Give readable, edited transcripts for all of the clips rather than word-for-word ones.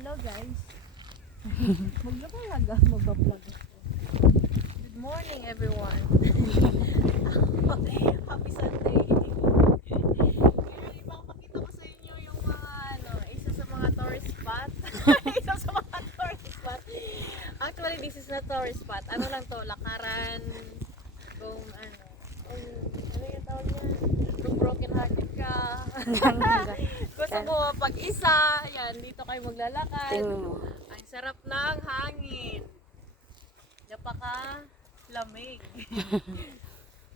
Hello guys. Magbablog ako. Good morning everyone. Happy Sunday. Ngayon ipapakita ko sa inyo yung mga isa sa mga tourist spot. Isa sa mga tourist spot. Actually this is not tourist spot. Ano lang to, lakaran kung ano yung tawag niya? Kung broken hearted ka. Gusto mo pag-isa, yan, dito kayo maglalakad. Ang sarap ng hangin. Napaka lamig.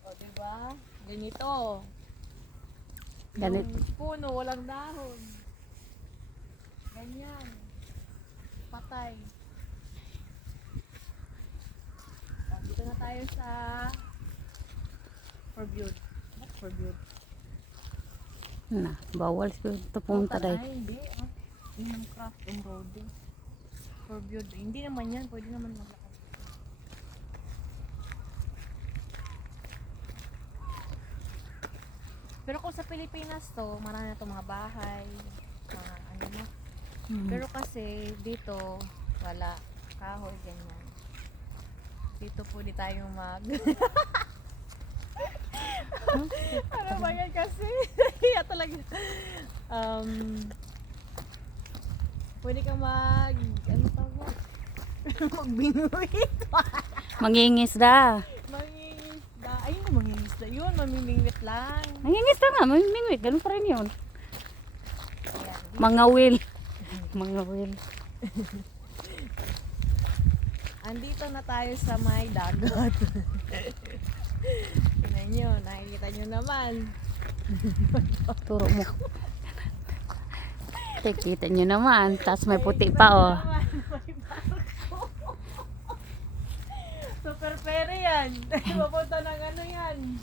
O, diba? Ganito. Ganit. Yung puno, walang dahon. Ganyan. Patay. O, dito na tayo sa Forbued. What Forbued? Na, bawal ito pumunta Ay, dahil. hindi. Yung craft on road. Forbued. Hindi naman yan. Pwede naman maglakad. Pero kung sa Pilipinas to, marami na to mga bahay. Mga ano na. Pero kasi dito, wala. Kahoy, ganyan. Dito pwede tayong ano ba yan kasi? Kaya talaga. Pwede kang ano tawag? Magbingwit. Mangingisda. Mangingisda. Ayun na mangingisda. Yun, mamimingwit lang. Mangingisda nga, mamimingwit. Ganun pa rin yun. Ayan. Mangawil. Mangawil. Andito na tayo sa may dagat. Tingnan nyo, nakikita nyo naman. Turo mo. Kita nyo naman. Tapos may puti pa oh. May barko. Super pere yan. Papunta ng ano yan.